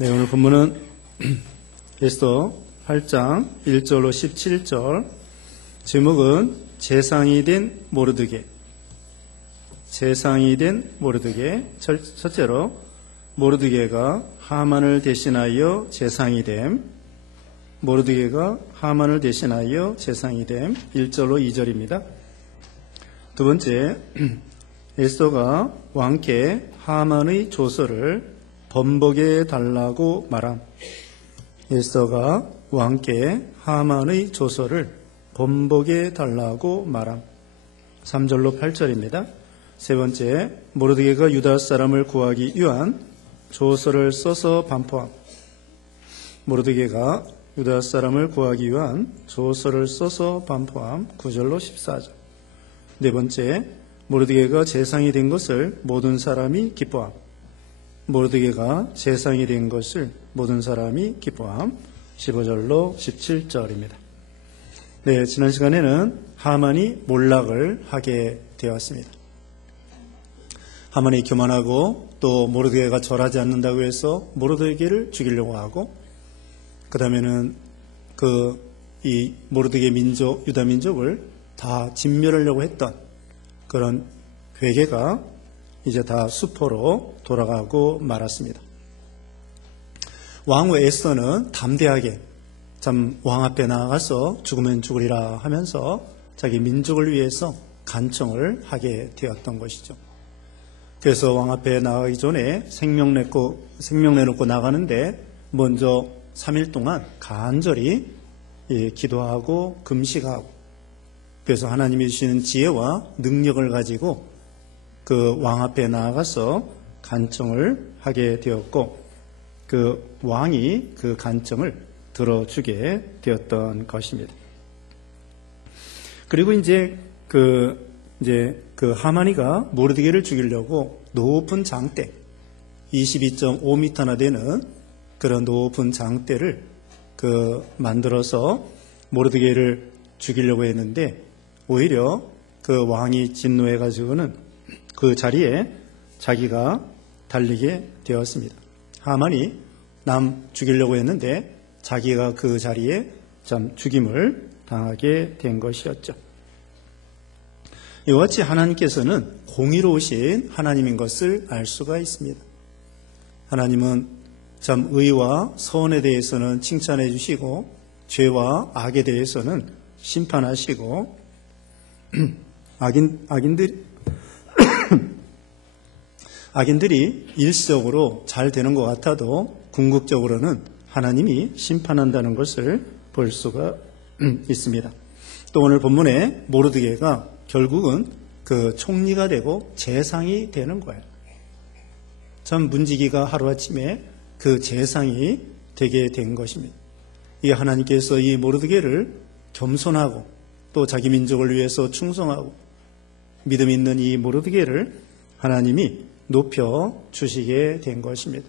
네, 오늘 본문은 에스더 8장 1절로 17절, 제목은 재상이 된 모르드게. 재상이 된 모르드게. 첫째로 모르드게가 하만을 대신하여 재상이 됨. 모르드게가 하만을 대신하여 재상이 됨. 1절로 2절입니다. 두 번째, 에스더가 왕께 하만의 조서를 번복해 달라고 말함. 에스더가 왕께 하만의 조서를 번복해 달라고 말함. 3절로 8절입니다. 세 번째, 모르드게가 유다 사람을 구하기 위한 조서를 써서 반포함. 모르드게가 유다 사람을 구하기 위한 조서를 써서 반포함. 9절로 14절. 네 번째, 모르드게가 재상이 된 것을 모든 사람이 기뻐함. 모르드게가 재상이 된 것을 모든 사람이 기뻐함. 15절로 17절입니다. 네, 지난 시간에는 하만이 몰락을 하게 되었습니다. 하만이 교만하고 또 모르드게가 절하지 않는다고 해서 모르드게를 죽이려고 하고, 그 다음에는 이 모르드게 민족, 유다 민족을 다 진멸하려고 했던 그런 괴계가 이제 다 수포로 돌아가고 말았습니다. 왕후 에스더는 담대하게 참 왕 앞에 나아가서 죽으면 죽으리라 하면서 자기 민족을 위해서 간청을 하게 되었던 것이죠. 그래서 왕 앞에 나가기 전에 생명 내놓고 나가는데 먼저 3일 동안 간절히 기도하고 금식하고, 그래서 하나님이 주시는 지혜와 능력을 가지고 그 왕 앞에 나아가서 간청을 하게 되었고, 그 왕이 그 간청을 들어주게 되었던 것입니다. 그리고 이제 그 하만이가 모르드게를 죽이려고 높은 장대, 22.5m나 되는 그런 높은 장대를 만들어서 모르드게를 죽이려고 했는데, 오히려 그 왕이 진노해가지고는 그 자리에 자기가 달리게 되었습니다. 하만이 남 죽이려고 했는데 자기가 그 자리에 참 죽임을 당하게 된 것이었죠. 이와 같이 하나님께서는 공의로우신 하나님인 것을 알 수가 있습니다. 하나님은 참 의와 선에 대해서는 칭찬해 주시고, 죄와 악에 대해서는 심판하시고, 악인들이 일시적으로 잘 되는 것 같아도 궁극적으로는 하나님이 심판한다는 것을 볼 수가 있습니다. 또 오늘 본문에 모르드게가 결국은 그 총리가 되고 재상이 되는 거예요. 참 문지기가 하루아침에 그 재상이 되게 된 것입니다. 이 하나님께서 이 모르드게를 겸손하고 또 자기 민족을 위해서 충성하고 믿음 있는 이 모르드게를 하나님이 높여 주시게 된 것입니다.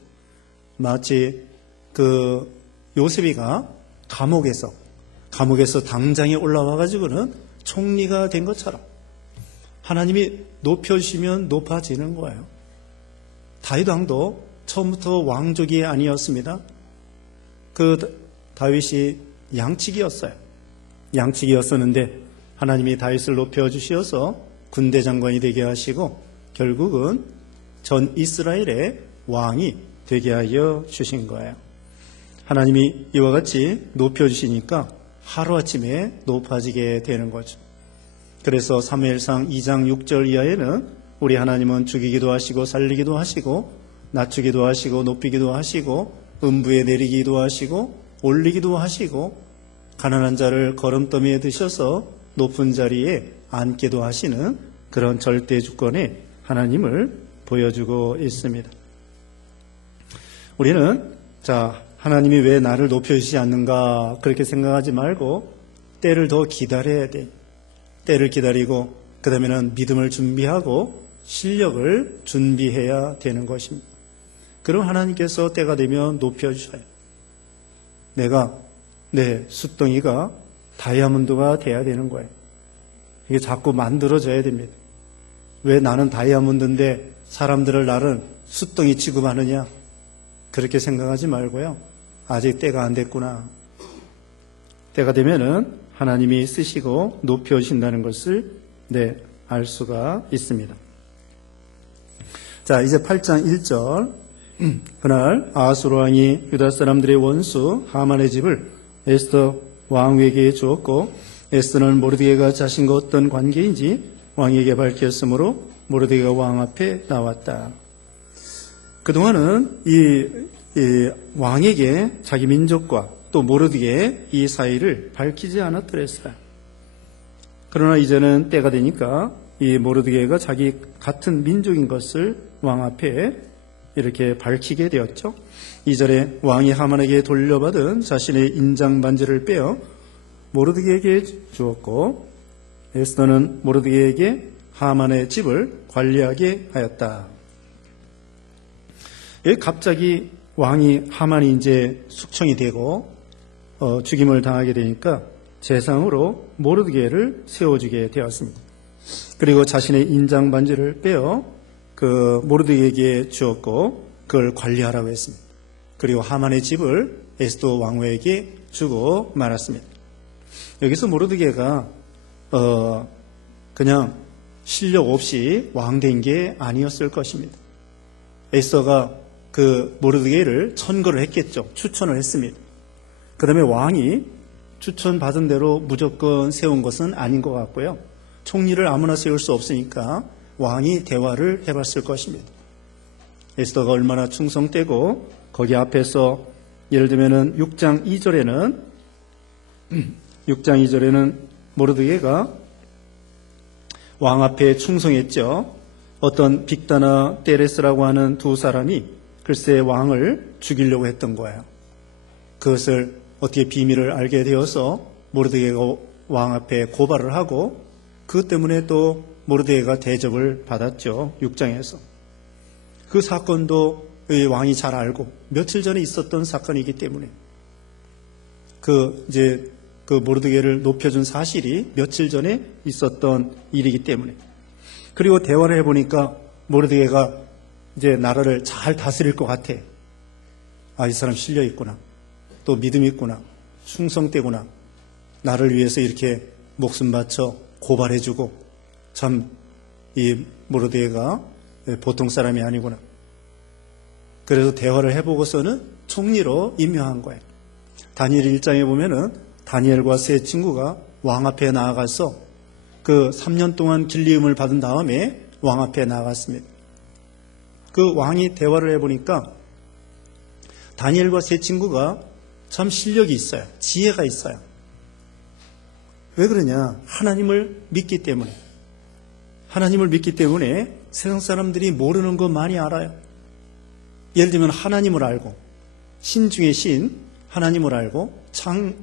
마치 그 요셉이가 감옥에서 당장에 올라와 가지고는 총리가 된 것처럼 하나님이 높여주시면 높아지는 거예요. 다윗 왕도 처음부터 왕족이 아니었습니다. 그 다윗이 양치기였어요. 양치기였었는데 하나님이 다윗을 높여주셔서 군대 장관이 되게 하시고 결국은 전 이스라엘의 왕이 되게 하여 주신 거예요. 하나님이 이와 같이 높여주시니까 하루아침에 높아지게 되는 거죠. 그래서 사무엘상 2장 6절 이하에는 우리 하나님은 죽이기도 하시고 살리기도 하시고 낮추기도 하시고 높이기도 하시고 음부에 내리기도 하시고 올리기도 하시고 가난한 자를 거름더미에 드셔서 높은 자리에 앉게도 하시는 그런 절대 주권의 하나님을 보여주고 있습니다. 우리는 하나님이 왜 나를 높여주시지 않는가 그렇게 생각하지 말고 때를 더 기다려야 돼. 때를 기다리고 그 다음에는 믿음을 준비하고 실력을 준비해야 되는 것입니다. 그럼 하나님께서 때가 되면 높여주셔요. 내 숫덩이가 다이아몬드가 돼야 되는 거예요. 이게 자꾸 만들어져야 됩니다. 왜 나는 다이아몬드인데 사람들을 나를 숫덩이 취급하느냐? 그렇게 생각하지 말고요. 아직 때가 안 됐구나. 때가 되면은 하나님이 쓰시고 높여주신다는 것을 알 수가 있습니다. 자, 이제 8장 1절. 그날 아하수로 왕이 유다 사람들의 원수 하만의 집을 에스더 왕에게 주었고, 에스더는 모르드게가 자신과 어떤 관계인지 왕에게 밝혔으므로 모르드게가 왕 앞에 나왔다. 그동안은 이 왕에게 자기 민족과 또 모르드게 이 사이를 밝히지 않았더랬어요. 그러나 이제는 때가 되니까 이 모르드게가 자기 같은 민족인 것을 왕 앞에 이렇게 밝히게 되었죠. 2절에 왕이 하만에게 돌려받은 자신의 인장 반지를 빼어 모르드게에게 주었고, 에스더는 모르드게에게 하만의 집을 관리하게 하였다. 갑자기 왕이 하만이 이제 숙청이 되고 죽임을 당하게 되니까 재상으로 모르드게를 세워주게 되었습니다. 그리고 자신의 인장 반지를 빼어 그 모르드게에게 주었고 그걸 관리하라고 했습니다. 그리고 하만의 집을 에스더 왕후에게 주고 말았습니다. 여기서 모르드게가 그냥 실력 없이 왕 된 게 아니었을 것입니다. 에스더가 그 모르드게를 천거를 했겠죠. 추천을 했습니다. 그 다음에 왕이 추천받은 대로 무조건 세운 것은 아닌 것 같고요. 총리를 아무나 세울 수 없으니까 왕이 대화를 해봤을 것입니다. 에스더가 얼마나 충성되고 거기 앞에서 예를 들면은 6장 2절에는 모르드게가 왕 앞에 충성했죠. 어떤 빅다나 데레스라고 하는 두 사람이 글쎄 왕을 죽이려고 했던 거예요. 그것을 어떻게 비밀을 알게 되어서 모르드게가 왕 앞에 고발을 하고 그것 때문에 또 모르드게가 대접을 받았죠. 6장에서. 그 사건도 왕이 잘 알고 며칠 전에 있었던 사건이기 때문에 그 모르드게를 높여준 사실이 며칠 전에 있었던 일이기 때문에. 그리고 대화를 해보니까 모르드게가 이제 나라를 잘 다스릴 것 같아. 아, 이 사람 실력 있구나. 또 믿음 있구나. 충성되구나. 나를 위해서 이렇게 목숨 바쳐 고발해주고 참 이 모르드게가 보통 사람이 아니구나. 그래서 대화를 해보고서는 총리로 임명한 거예요. 다니엘 1장에 보면은 다니엘과 세 친구가 왕 앞에 나아가서 그 3년 동안 길리움을 받은 다음에 왕 앞에 나아갔습니다. 그 왕이 대화를 해보니까 다니엘과 세 친구가 참 실력이 있어요. 지혜가 있어요. 왜 그러냐? 하나님을 믿기 때문에. 하나님을 믿기 때문에 세상 사람들이 모르는 거 많이 알아요. 예를 들면 하나님을 알고, 신 중에 신, 하나님을 알고,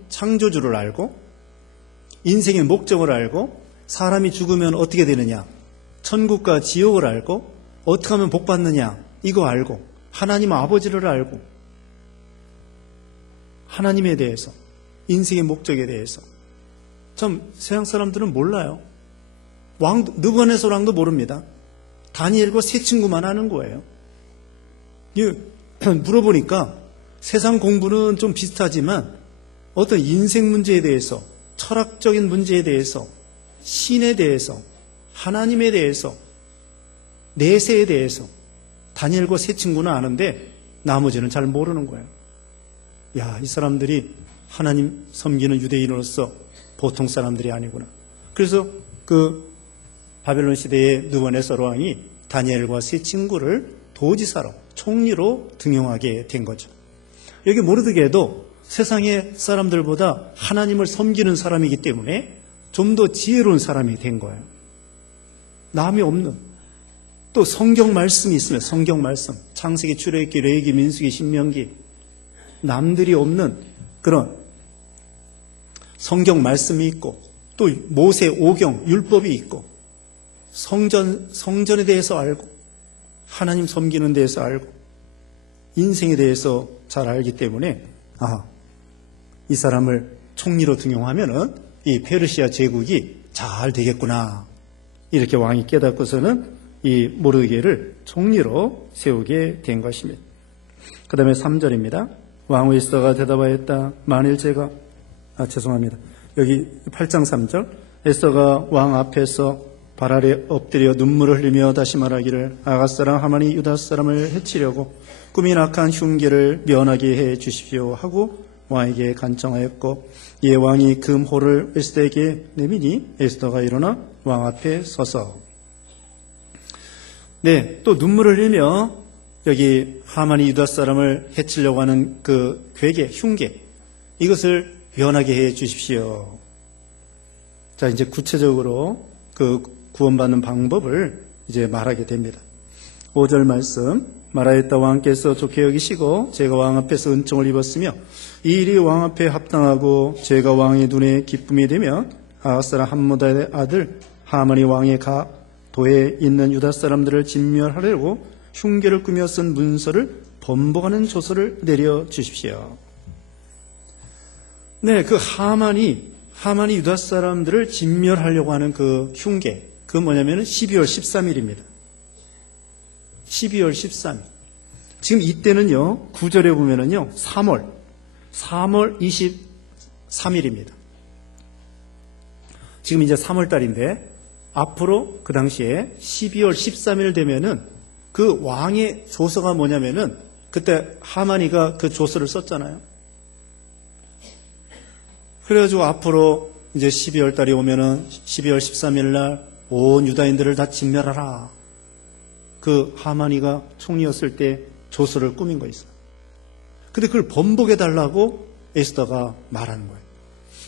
창조주를 알고, 인생의 목적을 알고, 사람이 죽으면 어떻게 되느냐, 천국과 지옥을 알고, 어떻게 하면 복 받느냐, 이거 알고, 하나님 아버지를 알고, 하나님에 대해서, 인생의 목적에 대해서. 참 세상 사람들은 몰라요. 느부갓네살 왕도 모릅니다. 다니엘과 세 친구만 아는 거예요. 물어보니까 세상 공부는 좀 비슷하지만 어떤 인생 문제에 대해서, 철학적인 문제에 대해서, 신에 대해서, 하나님에 대해서, 내세에 대해서 다니엘과 세 친구는 아는데 나머지는 잘 모르는 거예요. 야, 이 사람들이 하나님 섬기는 유대인으로서 보통 사람들이 아니구나. 그래서 그 바벨론 시대의 느부갓네살 왕이 다니엘과 세 친구를 도지사로, 총리로 등용하게 된 거죠. 여기 모르드게도 세상의 사람들보다 하나님을 섬기는 사람이기 때문에 좀 더 지혜로운 사람이 된 거예요. 남이 없는, 또 성경 말씀이 있으면 성경 말씀, 창세기, 출애굽기, 레위기, 민수기, 신명기, 남들이 없는 그런 성경 말씀이 있고, 또 모세 오경, 율법이 있고, 성전에 대해서 알고, 하나님 섬기는 데에서 알고, 인생에 대해서 잘 알기 때문에 이 사람을 총리로 등용하면은 이 페르시아 제국이 잘 되겠구나, 이렇게 왕이 깨닫고서는 이 모르드게를 총리로 세우게 된 것입니다. 그 다음에 3절입니다. 왕후 에스더가 대답하였다. 만일 제가 여기 8장 3절 에스더가 왕 앞에서 발 아래 엎드려 눈물을 흘리며 다시 말하기를 아가스 사람 하만이 유다 사람을 해치려고 꿈이 낙한 흉계를 면하게 해 주십시오 하고 왕에게 간청하였고 이에 왕이 금호를 에스더에게 내미니 에스더가 일어나 왕 앞에 서서 또 눈물을 흘리며 여기 하만이 유다 사람을 해치려고 하는 그 괴계, 흉계 이것을 면하게 해 주십시오. 자, 이제 구체적으로 그 구원받는 방법을 이제 말하게 됩니다. 5절 말씀 말하였다. 왕께서 좋게 여기시고 제가 왕 앞에서 은총을 입었으며 이 일이 왕 앞에 합당하고 제가 왕의 눈에 기쁨이 되면 아가스 사람 함므다의 아들 하만이 왕의 도에 있는 유다 사람들을 진멸하려고 흉계를 꾸며 쓴 문서를 번복하는 조서를 내려 주십시오. 그 하만이 유다 사람들을 진멸하려고 하는 그 흉계, 그건 뭐냐면 12월 13일입니다. 12월 13일. 지금 이때는요, 9절에 보면은요, 3월 23일입니다. 지금 이제 3월 달인데, 앞으로 그 당시에 12월 13일 되면은 그 왕의 조서가 뭐냐면은 그때 하만이가 그 조서를 썼잖아요. 그래가지고 앞으로 이제 12월 달이 오면은 12월 13일 날 온 유다인들을 다 진멸하라. 그 하만이가 총리였을 때 조서를 꾸민 거 있어요. 근데 그걸 번복해달라고 에스더가 말하는 거예요.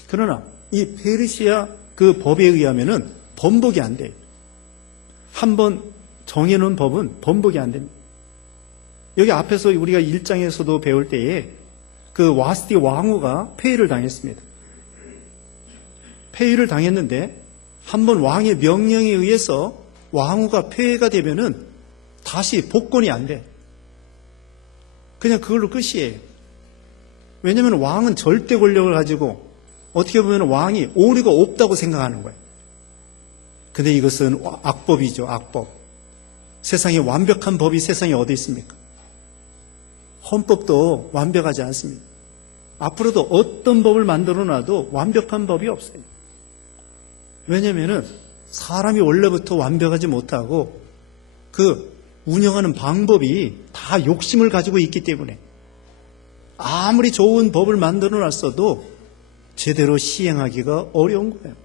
그러나 이 페르시아 그 법에 의하면은 번복이 안 돼요. 한번 정해놓은 법은 번복이 안 됩니다. 여기 앞에서 우리가 1장에서도 배울 때에 그 와스티 왕후가 폐위를 당했습니다. 폐위를 당했는데 한번 왕의 명령에 의해서 왕후가 폐위가 되면은 다시 복권이 안 돼. 그냥 그걸로 끝이에요. 왜냐하면 왕은 절대 권력을 가지고 어떻게 보면 왕이 오류가 없다고 생각하는 거예요. 근데 이것은 악법이죠. 악법. 세상에 완벽한 법이 세상에 어디 있습니까? 헌법도 완벽하지 않습니다. 앞으로도 어떤 법을 만들어 놔도 완벽한 법이 없어요. 왜냐하면 사람이 원래부터 완벽하지 못하고 그 운영하는 방법이 다 욕심을 가지고 있기 때문에 아무리 좋은 법을 만들어 놨어도 제대로 시행하기가 어려운 거예요.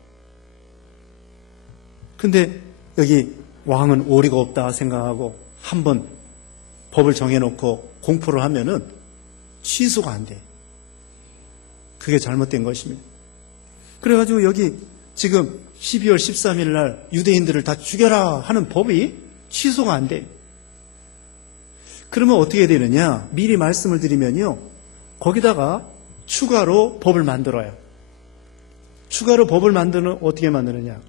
근데 여기 왕은 오리가 없다 생각하고 한번 법을 정해놓고 공포를 하면은 취소가 안 돼. 그게 잘못된 것입니다. 그래가지고 여기 지금 12월 13일 날 유대인들을 다 죽여라 하는 법이 취소가 안 돼. 그러면 어떻게 되느냐? 미리 말씀을 드리면요. 거기다가 추가로 법을 만들어요. 추가로 법을 만드는 어떻게 만드느냐?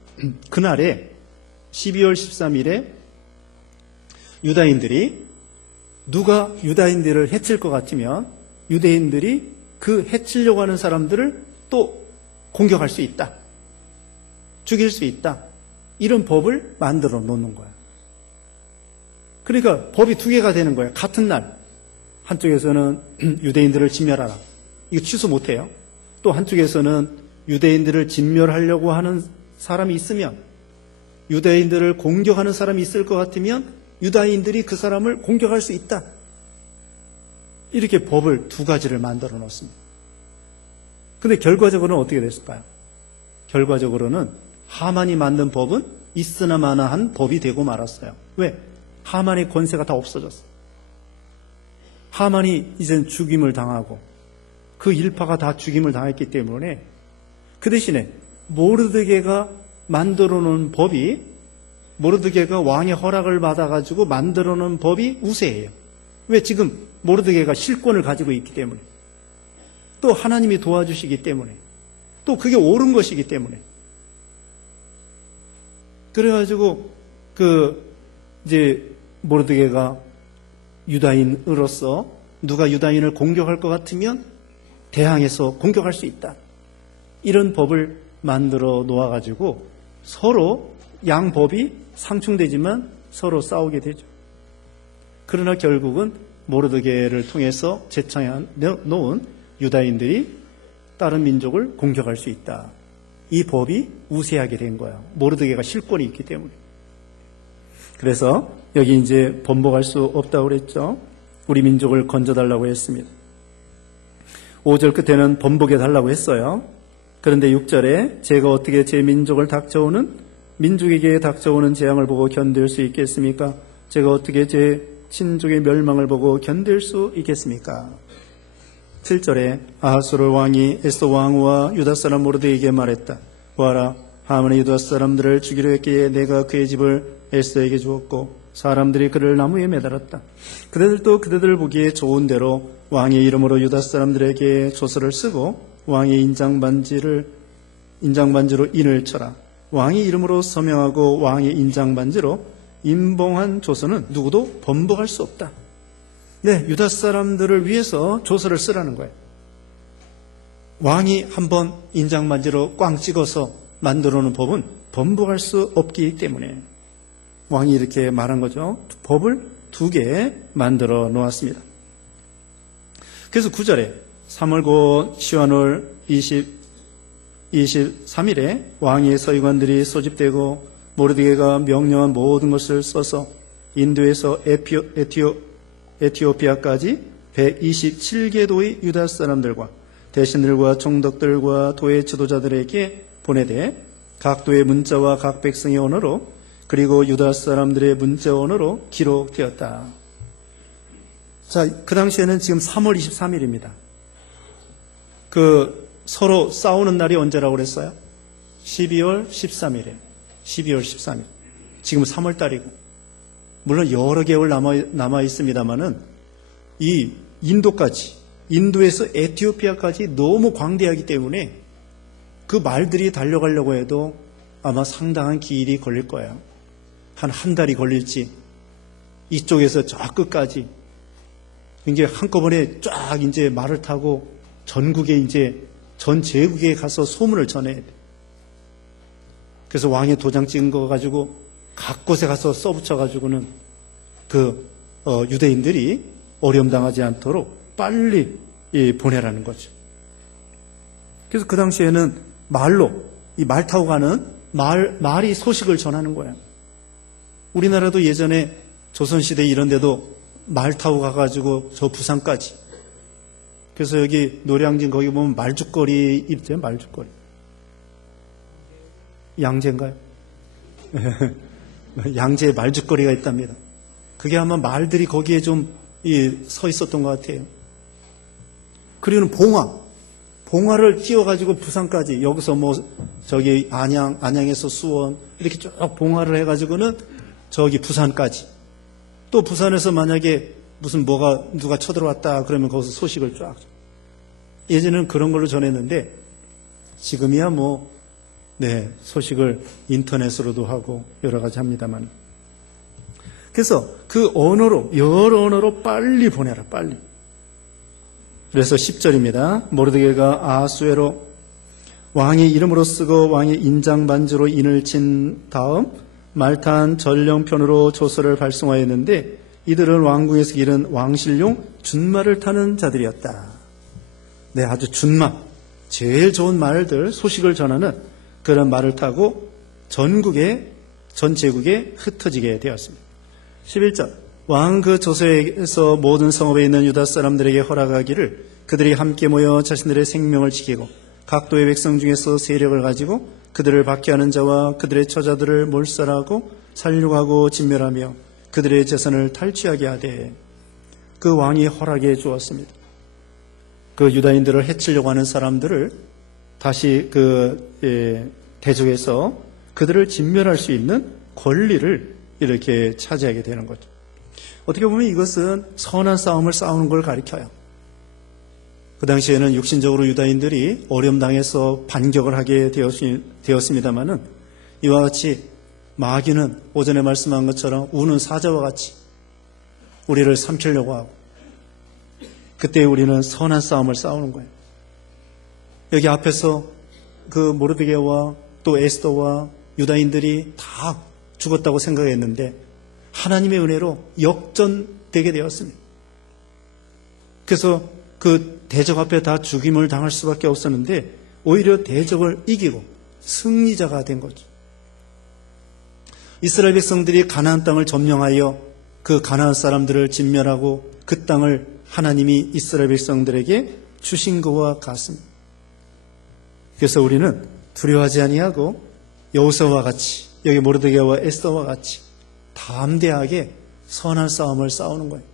그날에 12월 13일에 유다인들이 누가 유다인들을 해칠 것 같으면 유대인들이 그 해치려고 하는 사람들을 또 공격할 수 있다. 죽일 수 있다. 이런 법을 만들어 놓는 거야. 그러니까 법이 두 개가 되는 거예요. 같은 날 한쪽에서는 유대인들을 진멸하라. 이거 취소 못해요. 또 한쪽에서는 유대인들을 진멸하려고 하는 사람이 있으면 유대인들을 공격하는 사람이 있을 것 같으면 유다인들이 그 사람을 공격할 수 있다. 이렇게 법을 두 가지를 만들어 놓습니다. 근데 결과적으로는 어떻게 됐을까요? 결과적으로는 하만이 만든 법은 있으나 마나한 법이 되고 말았어요. 왜? 하만의 권세가 다 없어졌어요. 하만이 이젠 죽임을 당하고 그 일파가 다 죽임을 당했기 때문에 그 대신에 모르드게가 만들어 놓은 법이 모르드게가 왕의 허락을 받아가지고 만들어 놓은 법이 우세해요. 왜? 지금 모르드게가 실권을 가지고 있기 때문에 또 하나님이 도와주시기 때문에 또 그게 옳은 것이기 때문에 그래가지고 이제 모르드게가 유다인으로서 누가 유다인을 공격할 것 같으면 대항해서 공격할 수 있다. 이런 법을 만들어 놓아가지고 서로 양법이 상충되지만 서로 싸우게 되죠. 그러나 결국은 모르드게를 통해서 제창해 놓은 유다인들이 다른 민족을 공격할 수 있다. 이 법이 우세하게 된 거야. 모르드게가 실권이 있기 때문에. 그래서 여기 이제 번복할 수 없다고 그랬죠. 우리 민족을 건져달라고 했습니다. 5절 끝에는 번복해 달라고 했어요. 그런데 6절에 제가 어떻게 제 민족을 닥쳐오는 민족에게 닥쳐오는 재앙을 보고 견딜 수 있겠습니까? 제가 어떻게 제 친족의 멸망을 보고 견딜 수 있겠습니까? 7절에 아하수르 왕이 에스더 왕후와 유다 사람 모르드게에게 말했다. 보아라, 하만이 유다 사람들을 죽이려 했기에 내가 그의 집을 에스더에게 주었고 사람들이 그를 나무에 매달았다. 그들도 그들을 보기에 좋은 대로 왕의 이름으로 유다 사람들에게 조서를 쓰고 왕의 인장반지로 인을 쳐라. 왕의 이름으로 서명하고 왕의 인장반지로 인봉한 조서는 누구도 번복할 수 없다. 네, 유다 사람들을 위해서 조서를 쓰라는 거예요. 왕이 한번 인장반지로 꽝 찍어서 만들어 놓은 법은 번복할 수 없기 때문에 왕이 이렇게 말한 거죠. 법을 2개 만들어 놓았습니다. 그래서 9절에 3월 곧 시완월 23일에 왕의 서기관들이 소집되고 모르드게가 명령한 모든 것을 써서 인도에서 에티오피아까지 127개 도의 유다 사람들과 대신들과 총독들과 도의 지도자들에게 보내되 각 도의 문자와 각 백성의 언어로 그리고 유다 사람들의 문자 언어로 기록되었다. 자, 그 당시에는 지금 3월 23일입니다. 서로 싸우는 날이 언제라고 그랬어요? 12월 13일에. 12월 13일. 지금 3월 달이고. 물론 여러 개월 남아 있습니다만은 이 인도에서 에티오피아까지 너무 광대하기 때문에 그 말들이 달려가려고 해도 아마 상당한 기일이 걸릴 거예요. 한 달이 걸릴지 이쪽에서 저 끝까지 이제 한꺼번에 쫙 이제 말을 타고 전국에 이제 전 제국에 가서 소문을 전해야 돼. 그래서 왕의 도장 찍은 거 가지고 각 곳에 가서 써붙여 가지고는 유대인들이 어려움 당하지 않도록 빨리 보내라는 거죠. 그래서 그 당시에는 이 말 타고 가는 말이 소식을 전하는 거예요. 우리나라도 예전에 조선시대 이런 데도 말 타고 가가지고 저 부산까지. 그래서 여기 노량진 거기 보면 말죽거리 있죠, 말죽거리. 양재인가요? 양재에 말죽거리가 있답니다. 그게 아마 말들이 거기에 좀 서 있었던 것 같아요. 그리고는 봉화를 띄워가지고 부산까지, 여기서 저기 안양에서 수원, 이렇게 쭉 봉화를 해가지고는 저기 부산까지. 또 부산에서 만약에 누가 쳐들어왔다 그러면 거기서 소식을 쫙. 예전에는 그런 걸로 전했는데, 지금이야 소식을 인터넷으로도 하고 여러 가지 합니다만. 그래서 그 언어로, 여러 언어로 빨리 보내라, 빨리. 그래서 10절입니다. 모르드게가 아하수에로 왕의 이름으로 쓰고 왕의 인장반지로 인을 친 다음 말탄 전령편으로 조서를 발송하였는데 이들은 왕궁에서 기른 왕실용 준마를 타는 자들이었다. 네, 아주 준마, 제일 좋은 말들, 소식을 전하는 그런 말을 타고 전 제국에 흩어지게 되었습니다. 11절, 왕은 그 조서에서 모든 성읍에 있는 유다 사람들에게 허락하기를 그들이 함께 모여 자신들의 생명을 지키고 각 도의 백성 중에서 세력을 가지고 그들을 박해하는 자와 그들의 처자들을 몰살하고 살육하고 진멸하며 그들의 재산을 탈취하게 하되 그 왕이 허락해 주었습니다. 그 유다인들을 해치려고 하는 사람들을 다시 대적해서 그들을 진멸할 수 있는 권리를 이렇게 차지하게 되는 거죠. 어떻게 보면 이것은 선한 싸움을 싸우는 걸 가리켜요. 그 당시에는 육신적으로 유다인들이 어려움 당해서 반격을 하게 되었습니다마는 이와 같이 마귀는 오전에 말씀한 것처럼 우는 사자와 같이 우리를 삼키려고 하고 그때 우리는 선한 싸움을 싸우는 거예요. 여기 앞에서 그 모르드게와 또 에스더와 유다인들이 다 죽었다고 생각했는데 하나님의 은혜로 역전되게 되었습니다. 그래서 그 대적 앞에 다 죽임을 당할 수밖에 없었는데 오히려 대적을 이기고 승리자가 된 거죠. 이스라엘 백성들이 가나안 땅을 점령하여 그 가나안 사람들을 진멸하고 그 땅을 하나님이 이스라엘 백성들에게 주신 것과 같습니다. 그래서 우리는 두려워하지 아니하고 여호수아와 같이, 여기 모르드게와 에스더와 같이 담대하게 선한 싸움을 싸우는 거예요.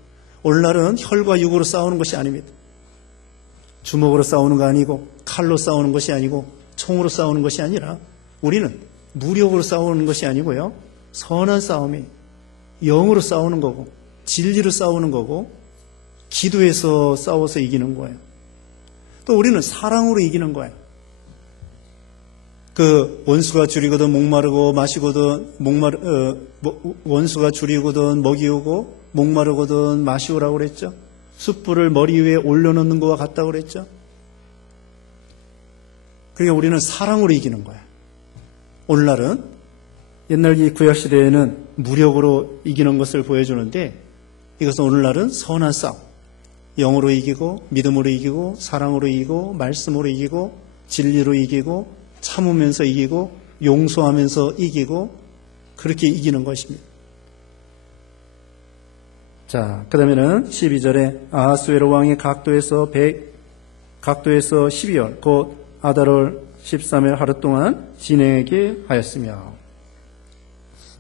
오늘날은 혈과 육으로 싸우는 것이 아닙니다. 주먹으로 싸우는 거 아니고 칼로 싸우는 것이 아니고 총으로 싸우는 것이 아니라 우리는 무력으로 싸우는 것이 아니고요. 선한 싸움이 영으로 싸우는 거고 진리로 싸우는 거고 기도해서 싸워서 이기는 거예요. 또 우리는 사랑으로 이기는 거예요. 그 원수가 줄이거든 목마르고 마시거든 원수가 줄이거든 먹이우고 목마르거든 마시우라고 그랬죠. 숯불을 머리 위에 올려놓는 것과 같다고 그랬죠. 그러니까 우리는 사랑으로 이기는 거야. 오늘날은 옛날 이 구약시대에는 무력으로 이기는 것을 보여주는데 이것은 오늘날은 선한 싸움. 영으로 이기고 믿음으로 이기고 사랑으로 이기고 말씀으로 이기고 진리로 이기고 참으면서 이기고 용서하면서 이기고 그렇게 이기는 것입니다. 자, 그 다음에는 12절에 아하수에로 왕이 각도에서 12월 곧 아달월 13일 하루 동안 진행하게 하였으며.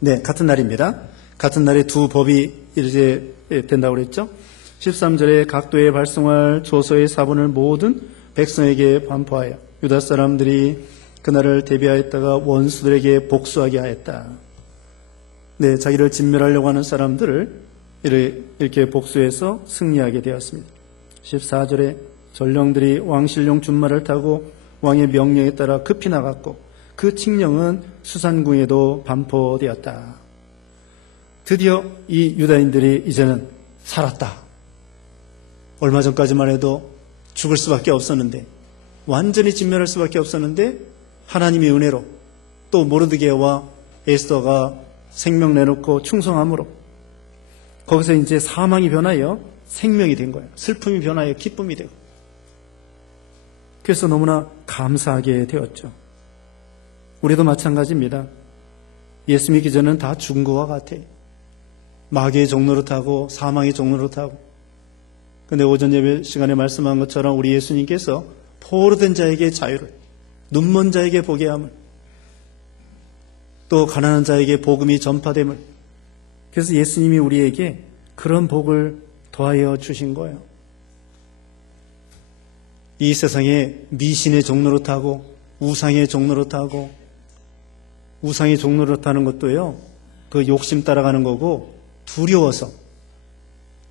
네, 같은 날입니다. 같은 날에 두 법이 이제 된다고 그랬죠. 13절에 각도에 발송할 조서의 사본을 모든 백성에게 반포하여 유다 사람들이 그날을 대비하였다가 원수들에게 복수하게 하였다. 네, 자기를 진멸하려고 하는 사람들을 이렇게 복수해서 승리하게 되었습니다. 14절에 전령들이 왕실용 준말을 타고 왕의 명령에 따라 급히 나갔고 그 칙령은 수산궁에도 반포되었다. 드디어 이 유다인들이 이제는 살았다. 얼마 전까지만 해도 죽을 수밖에 없었는데 완전히 진멸할 수밖에 없었는데 하나님의 은혜로 또 모르드게와 에스더가 생명 내놓고 충성함으로 거기서 이제 사망이 변하여 생명이 된 거예요. 슬픔이 변하여 기쁨이 되고. 그래서 너무나 감사하게 되었죠. 우리도 마찬가지입니다. 예수 믿기 전에는 다 죽은 것과 같아요. 마귀의 종로로 타고 사망의 종로로 타고. 근데 오전 예배 시간에 말씀한 것처럼 우리 예수님께서 포로된 자에게 자유를, 눈먼 자에게 보게 함을, 또 가난한 자에게 복음이 전파됨을. 그래서 예수님이 우리에게 그런 복을 더하여 주신 거예요. 이 세상에 미신의 종로로 타고 우상의 종로로 타고 우상의 종로로 타는 것도요. 그 욕심 따라가는 거고 두려워서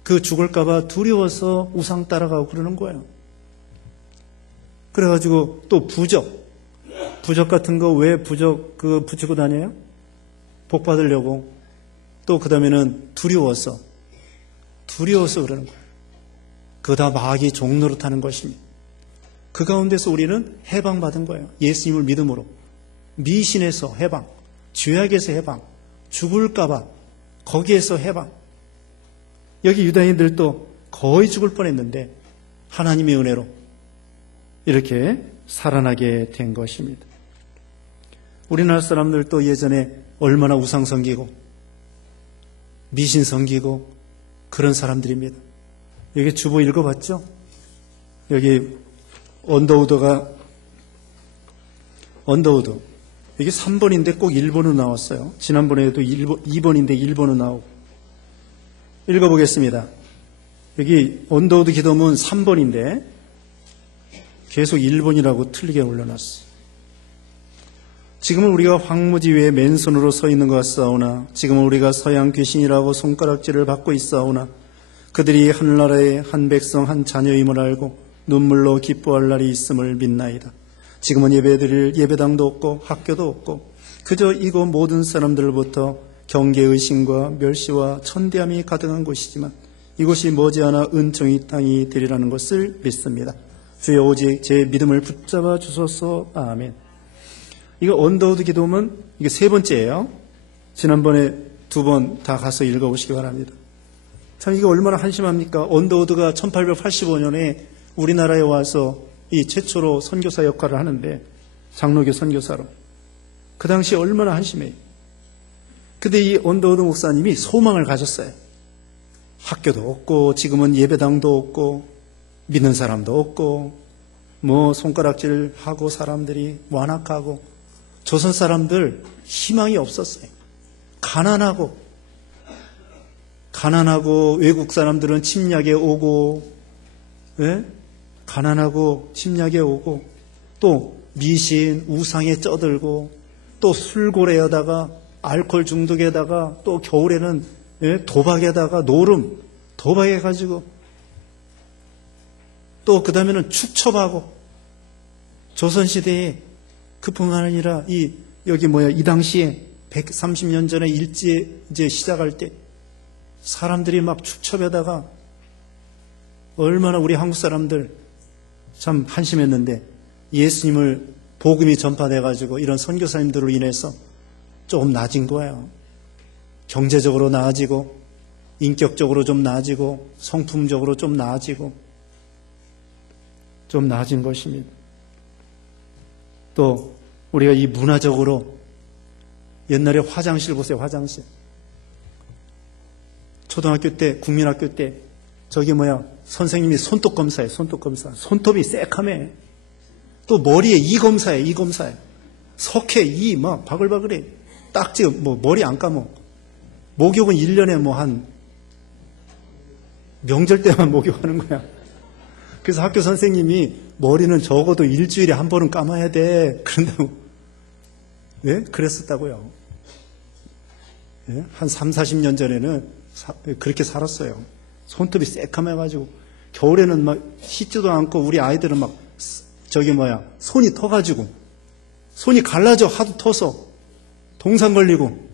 그 죽을까 봐 두려워서 우상 따라가고 그러는 거예요. 그래가지고 또 부적 같은 거 왜 부적 붙이고 다녀요? 복 받으려고. 또 그 다음에는 두려워서 그러는 거예요. 그거 다 마귀 종로로 타는 것입니다. 그 가운데서 우리는 해방받은 거예요. 예수님을 믿음으로. 미신에서 해방, 죄악에서 해방, 죽을까봐 거기에서 해방. 여기 유다인들도 거의 죽을 뻔했는데 하나님의 은혜로 이렇게 살아나게 된 것입니다. 우리나라 사람들도 예전에 얼마나 우상 섬기고 미신 섬기고 그런 사람들입니다. 여기 주보 읽어봤죠? 여기 언더우드 여기 3번인데 꼭 1번으로 나왔어요. 지난번에도 2번인데 1번으로 나오고. 읽어보겠습니다. 여기 언더우드 기도문 3번인데 계속 1번이라고 틀리게 올려놨어요. 지금은 우리가 황무지 위에 맨손으로 서 있는 것 같사오나 지금은 우리가 서양 귀신이라고 손가락질을 받고 있사오나 그들이 한 나라의 한 백성 한 자녀임을 알고 눈물로 기뻐할 날이 있음을 믿나이다. 지금은 예배드릴 예배당도 없고 학교도 없고 그저 이곳 모든 사람들로부터 경계의심과 멸시와 천대함이 가득한 곳이지만 이곳이 머지않아 은총의 땅이 되리라는 것을 믿습니다. 주여 오직 제 믿음을 붙잡아 주소서. 아멘. 이거 언더우드 기도문 이게 세 번째예요. 지난번에 2번 다 가서 읽어보시기 바랍니다. 참 이게 얼마나 한심합니까? 언더우드가 1885년에 우리나라에 와서 이 최초로 선교사 역할을 하는데, 장로교 선교사로. 그 당시 얼마나 한심해요. 근데 이 언더우드 목사님이 소망을 가졌어요. 학교도 없고, 지금은 예배당도 없고, 믿는 사람도 없고, 뭐 손가락질하고 사람들이 완악하고, 조선 사람들 희망이 없었어요. 가난하고 외국 사람들은 침략에 오고, 예? 가난하고 침략에 오고, 또 미신, 우상에 쩌들고, 또 술고래에다가 알코올 중독에다가, 또 겨울에는 예? 도박에다가 노름, 도박해가지고, 또 그 다음에는 축첩하고, 조선시대에 그뿐만 아니라 이 당시에 130년 전에 일제 이제 시작할 때 사람들이 막 축첩에다가 얼마나 우리 한국 사람들 참 한심했는데, 예수님을 복음이 전파돼가지고 이런 선교사님들로 인해서 조금 나아진 거예요. 경제적으로 나아지고, 인격적으로 좀 나아지고, 성품적으로 좀 나아지고, 좀 나아진 것입니다. 또 우리가 이 문화적으로 옛날에 화장실 보세요. 화장실. 초등학교 때, 국민학교 때 선생님이 손톱 검사해. 손톱 검사. 손톱이 새카매. 또 머리에 이 검사해. 이 검사해. 석회 이 막 바글바글해. 딱지 머리 안 감어. 목욕은 1년에 한 명절 때만 목욕하는 거야. 그래서 학교 선생님이 머리는 적어도 일주일에 한 번은 감아야 돼. 그런다고. 예? 그랬었다고요. 예? 한 3, 40년 전에는 그렇게 살았어요. 손톱이 새카매가지고, 겨울에는 막 씻지도 않고, 우리 아이들은 막, 손이 터가지고, 손이 갈라져, 하도 터서, 동상 걸리고,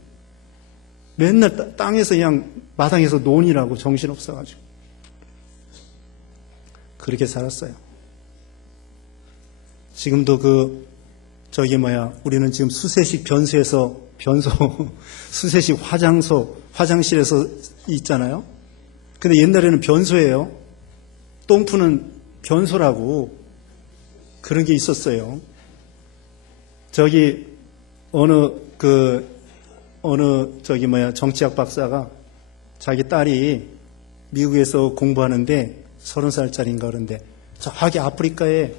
맨날 땅에서 그냥 마당에서 논이라고 정신없어가지고. 그렇게 살았어요. 지금도 우리는 지금 수세식 수세식 화장실에서 있잖아요. 근데 옛날에는 변소예요. 똥 푸는 변소라고 그런 게 있었어요. 정치학 박사가 자기 딸이 미국에서 공부하는데 30살짜리인가 그런데 저기 아프리카에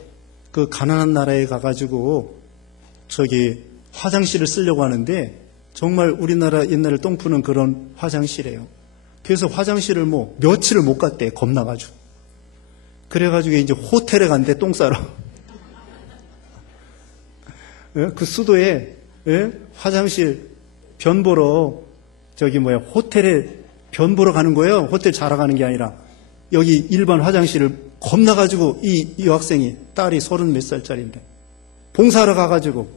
그 가난한 나라에 가가지고 화장실을 쓰려고 하는데 정말 우리나라 옛날에 똥 푸는 그런 화장실이에요. 그래서 화장실을 며칠을 못 갔대. 겁나가지고. 그래가지고 이제 호텔에 간대. 똥 싸러. 그 수도에 화장실 변 보러 호텔에 변 보러 가는 거예요. 호텔 자러 가는 게 아니라 여기 일반 화장실을 겁나가지고 이 학생이 딸이 30 몇 살짜리인데 봉사하러 가가지고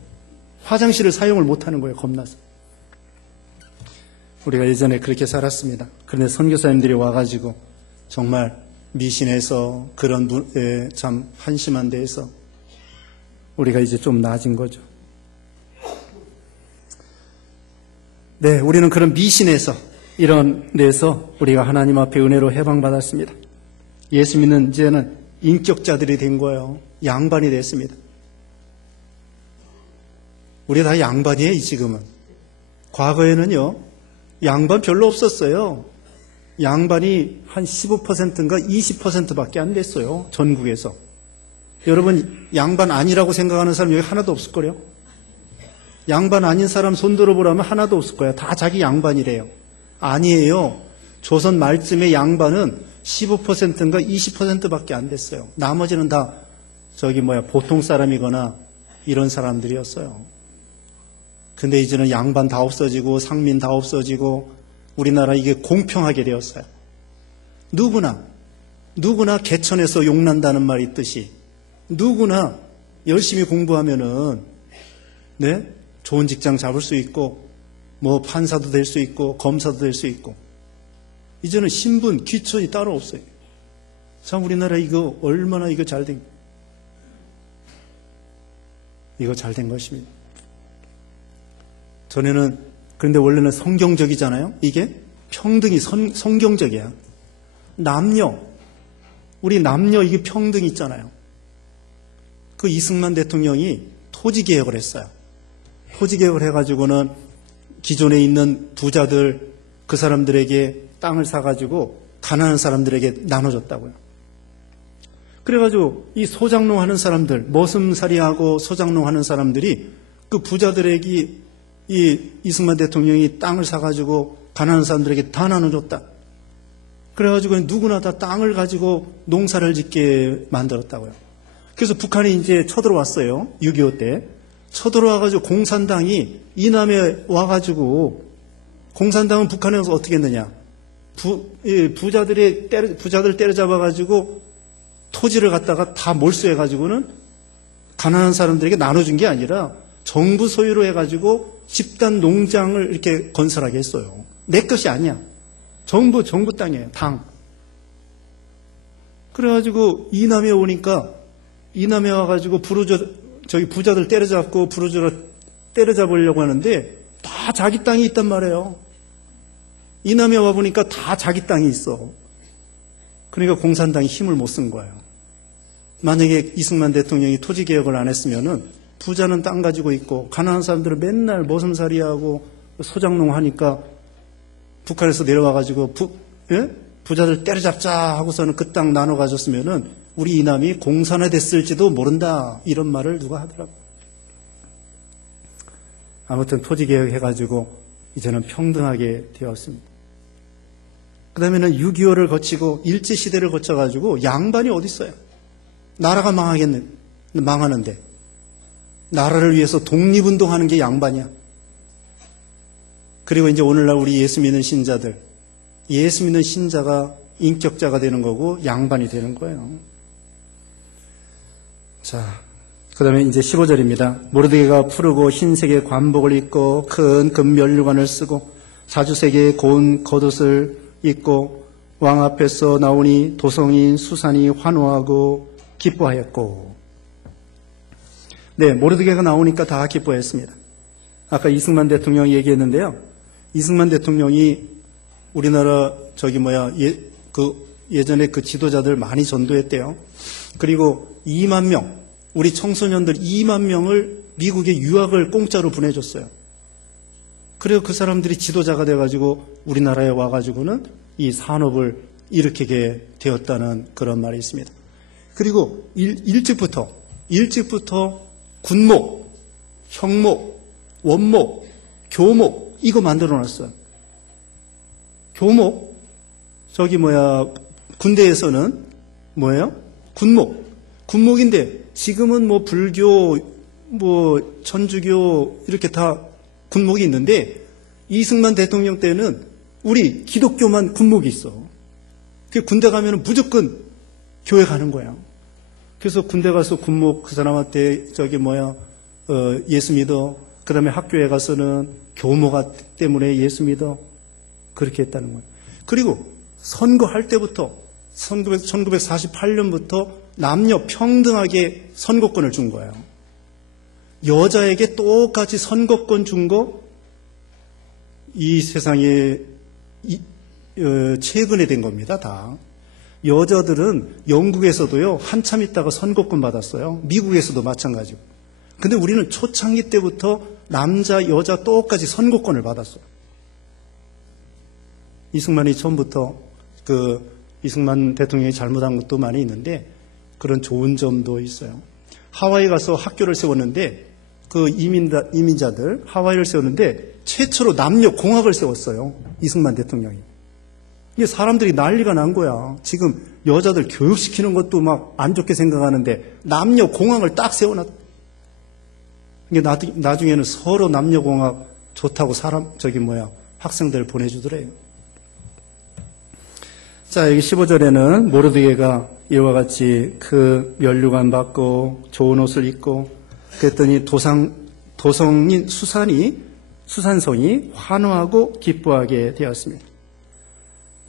화장실을 사용을 못하는 거예요. 겁나서. 우리가 예전에 그렇게 살았습니다. 그런데 선교사님들이 와가지고 정말 미신에서 그런 참 한심한 데에서 우리가 이제 좀 나아진 거죠. 네, 우리는 그런 미신에서 이런 데서 우리가 하나님 앞에 은혜로 해방받았습니다. 예수 믿는 이제는 인격자들이 된 거예요. 양반이 됐습니다. 우리 다 양반이에요, 지금은. 과거에는요, 양반 별로 없었어요. 양반이 한 15%인가 20%밖에 안 됐어요. 전국에서. 여러분, 양반 아니라고 생각하는 사람 여기 하나도 없을 거예요. 양반 아닌 사람 손 들어보라면 하나도 없을 거예요. 다 자기 양반이래요. 아니에요. 조선 말쯤에 양반은 15%인가 20%밖에 안 됐어요. 나머지는 다 보통 사람이거나 이런 사람들이었어요. 근데 이제는 양반 다 없어지고 상민 다 없어지고 우리나라 이게 공평하게 되었어요. 누구나 개천에서 용난다는 말이 있듯이 누구나 열심히 공부하면은 좋은 직장 잡을 수 있고 판사도 될 수 있고 검사도 될 수 있고 이제는 신분, 귀천이 따로 없어요. 참 우리나라 이거 얼마나 이거 잘된 것입니다. 전에는 그런데 원래는 성경적이잖아요. 이게 평등이 성경적이야. 우리 남녀 이게 평등 있잖아요. 그 이승만 대통령이 토지개혁을 했어요. 토지개혁을 해가지고는 기존에 있는 부자들, 그 사람들에게 땅을 사가지고 가난한 사람들에게 나눠줬다고요. 그래가지고 이 소장농 하는 사람들, 머슴살이하고 소장농 하는 사람들이 그 부자들에게 이 이승만 대통령이 땅을 사가지고 가난한 사람들에게 다 나눠줬다. 그래가지고 누구나 다 땅을 가지고 농사를 짓게 만들었다고요. 그래서 북한이 이제 쳐들어왔어요. 6.25 때. 쳐들어와가지고 공산당이 이남에 와가지고 공산당은 북한에 와서 어떻게 했느냐. 부자들 때려잡아가지고 토지를 갖다가 다 몰수해가지고는 가난한 사람들에게 나눠준 게 아니라 정부 소유로 해가지고 집단 농장을 이렇게 건설하게 했어요. 내 것이 아니야. 정부 땅이에요. 당. 그래가지고 이남에 오니까 이남에 와가지고 부자들 때려잡고 부르주를 때려잡으려고 하는데 다 자기 땅이 있단 말이에요. 이남에 와보니까 다 자기 땅이 있어. 그러니까 공산당이 힘을 못 쓴 거예요. 만약에 이승만 대통령이 토지개혁을 안 했으면은 부자는 땅 가지고 있고 가난한 사람들은 맨날 머슴살이하고 소장농 하니까 북한에서 내려와가지고 부자들 때려잡자 하고서는 그 땅 나눠 가졌으면은 우리 이남이 공산화됐을지도 모른다. 이런 말을 누가 하더라고요. 아무튼 토지개혁 해가지고 이제는 평등하게 되었습니다. 그 다음에는 6.25를 거치고 일제시대를 거쳐가지고 양반이 어디 있어요? 나라가 망하는데 나라를 위해서 독립운동하는 게 양반이야. 그리고 이제 오늘날 우리 예수 믿는 신자들, 예수 믿는 신자가 인격자가 되는 거고 양반이 되는 거예요. 자, 그 다음에 이제 15절입니다. 모르드게가 푸르고 흰색의 관복을 입고 큰 금면류관을 쓰고 자주색의 고운 겉옷을 입고 왕 앞에서 나오니 도성인 수산이 환호하고 기뻐하였고. 네, 모르드게가 나오니까 다 기뻐했습니다. 아까 이승만 대통령이 얘기했는데요. 이승만 대통령이 우리나라 예전에 그 지도자들 많이 전도했대요. 그리고 2만 명, 우리 청소년들 2만 명을 미국에 유학을 공짜로 보내줬어요. 그래서 그 사람들이 지도자가 돼가지고 우리나라에 와가지고는 이 산업을 일으키게 되었다는 그런 말이 있습니다. 그리고 일찍부터 군목, 형목, 원목, 교목 이거 만들어놨어요. 교목 군대에서는 뭐예요? 군목인데 지금은 뭐 불교, 뭐 천주교 이렇게 다 군목이 있는데 이승만 대통령 때는 우리 기독교만 군목이 있어. 그 군대 가면은 무조건 교회 가는 거야. 그래서 군대 가서 군목 그 사람한테 예수 믿어. 그 다음에 학교에 가서는 교모가 때문에 예수 믿어. 그렇게 했다는 거예요. 그리고 선거할 때부터 1948년부터 남녀 평등하게 선거권을 준 거예요. 여자에게 똑같이 선거권 준 거 이 세상에 최근에 된 겁니다. 다. 여자들은 영국에서도요 한참 있다가 선거권 받았어요. 미국에서도 마찬가지고. 근데 우리는 초창기 때부터 남자 여자 똑같이 선거권을 받았어요. 이승만이 처음부터 이승만 대통령이 잘못한 것도 많이 있는데 그런 좋은 점도 있어요. 하와이 가서 학교를 세웠는데 그 이민자들 하와이를 세웠는데 최초로 남녀 공학을 세웠어요. 이승만 대통령이. 이게 사람들이 난리가 난 거야. 지금 여자들 교육시키는 것도 막 안 좋게 생각하는데 남녀 공학을 딱 세워놨. 이게 나중에는 서로 남녀 공학 좋다고 학생들 보내주더래요. 자, 여기 15절에는 모르드게가 이와 같이 그 면류관 받고 좋은 옷을 입고 그랬더니 도성인 수산성이 환호하고 기뻐하게 되었습니다.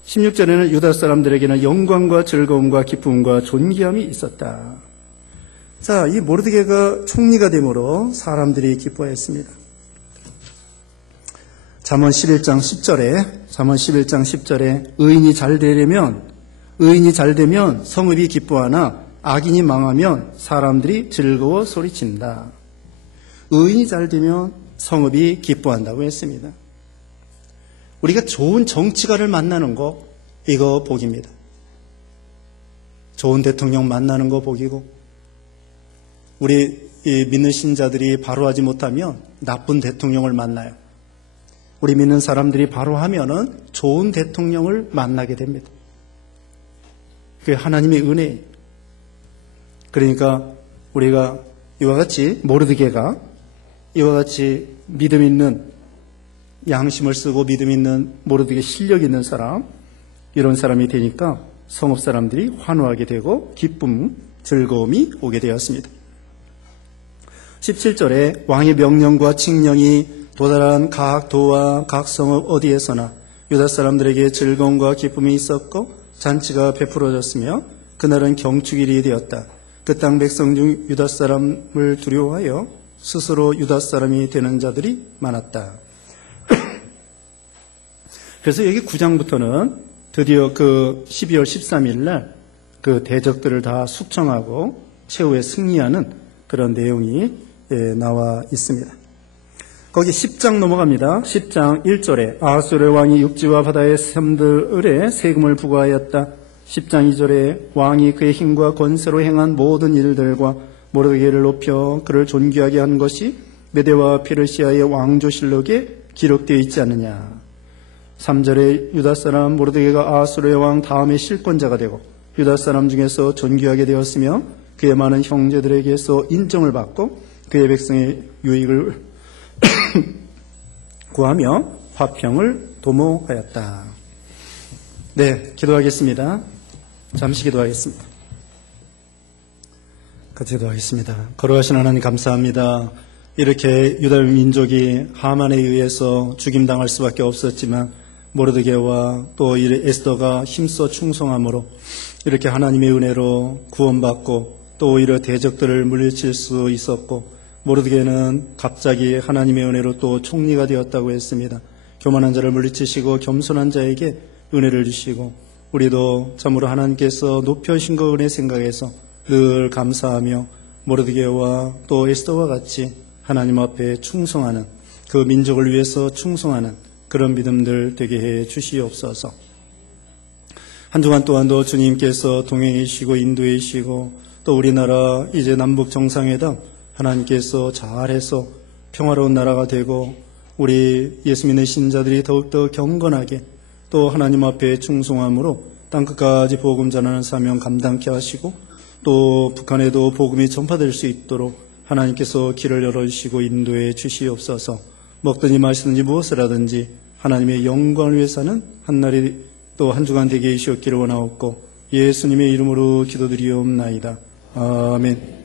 16절에는 유다 사람들에게는 영광과 즐거움과 기쁨과 존귀함이 있었다. 자, 이 모르드게가 총리가 됨으로 사람들이 기뻐했습니다. 잠언 11장 10절에 의인이 잘 되려면 의인이 잘 되면 성읍이 기뻐하나 악인이 망하면 사람들이 즐거워 소리친다. 의인이 잘 되면 성읍이 기뻐한다고 했습니다. 우리가 좋은 정치가를 만나는 거, 이거 복입니다. 좋은 대통령 만나는 거 복이고, 우리 믿는 신자들이 바로 하지 못하면 나쁜 대통령을 만나요. 우리 믿는 사람들이 바로 하면은 좋은 대통령을 만나게 됩니다. 그게 하나님의 은혜예요. 그러니까 우리가 이와 같이 모르드게가 이와 같이 믿음 있는, 양심을 쓰고 믿음 있는, 모르드게 실력 있는 사람, 이런 사람이 되니까 성읍 사람들이 환호하게 되고 기쁨, 즐거움이 오게 되었습니다. 17절에 왕의 명령과 칙령이 도달한 각 도와 각 성읍 어디에서나 유다 사람들에게 즐거움과 기쁨이 있었고 잔치가 베풀어졌으며 그날은 경축일이 되었다. 그 땅 백성 중 유다 사람을 두려워하여 스스로 유다 사람이 되는 자들이 많았다. 그래서 여기 9장부터는 드디어 그 12월 13일 날 그 대적들을 다 숙청하고 최후에 승리하는 그런 내용이 나와 있습니다. 거기 10장 넘어갑니다. 10장 1절에 아하수르 왕이 육지와 바다의 섬들에 세금을 부과하였다. 10장 2절에 왕이 그의 힘과 권세로 행한 모든 일들과 모르드게를 높여 그를 존귀하게 한 것이 메대와 페르시아의 왕조실록에 기록되어 있지 않느냐. 3절에 유다 사람 모르드게가 아하수르의 왕 다음의 실권자가 되고 유다 사람 중에서 존귀하게 되었으며 그의 많은 형제들에게서 인정을 받고 그의 백성의 유익을 구하며 화평을 도모하였다. 네, 기도하겠습니다. 잠시 기도하겠습니다. 같이 기도하겠습니다. 거룩하신 하나님 감사합니다. 이렇게 유다 민족이 하만에 의해서 죽임당할 수밖에 없었지만 모르드게와 또 에스더가 힘써 충성함으로 이렇게 하나님의 은혜로 구원받고 또 오히려 대적들을 물리칠 수 있었고 모르드게는 갑자기 하나님의 은혜로 또 총리가 되었다고 했습니다. 교만한 자를 물리치시고 겸손한 자에게 은혜를 주시고 우리도 참으로 하나님께서 높여주신 그 은혜 생각해서 늘 감사하며 모르드게와 또 에스더와 같이 하나님 앞에 충성하는 그 민족을 위해서 충성하는 그런 믿음들 되게 해 주시옵소서. 한 주간 또한도 주님께서 동행해 주시고 인도해 주시고 또 우리나라 이제 남북 정상회담 하나님께서 잘해서 평화로운 나라가 되고 우리 예수 믿는 신자들이 더욱더 경건하게 또 하나님 앞에 충성함으로 땅끝까지 복음 전하는 사명 감당케 하시고 또 북한에도 복음이 전파될 수 있도록 하나님께서 길을 열어주시고 인도해 주시옵소서. 먹든지 마시든지 무엇을 하든지 하나님의 영광을 위해서는 한날이 또 한 주간 되게 해주시옵기를 원하옵고 예수님의 이름으로 기도드리옵나이다. 아멘.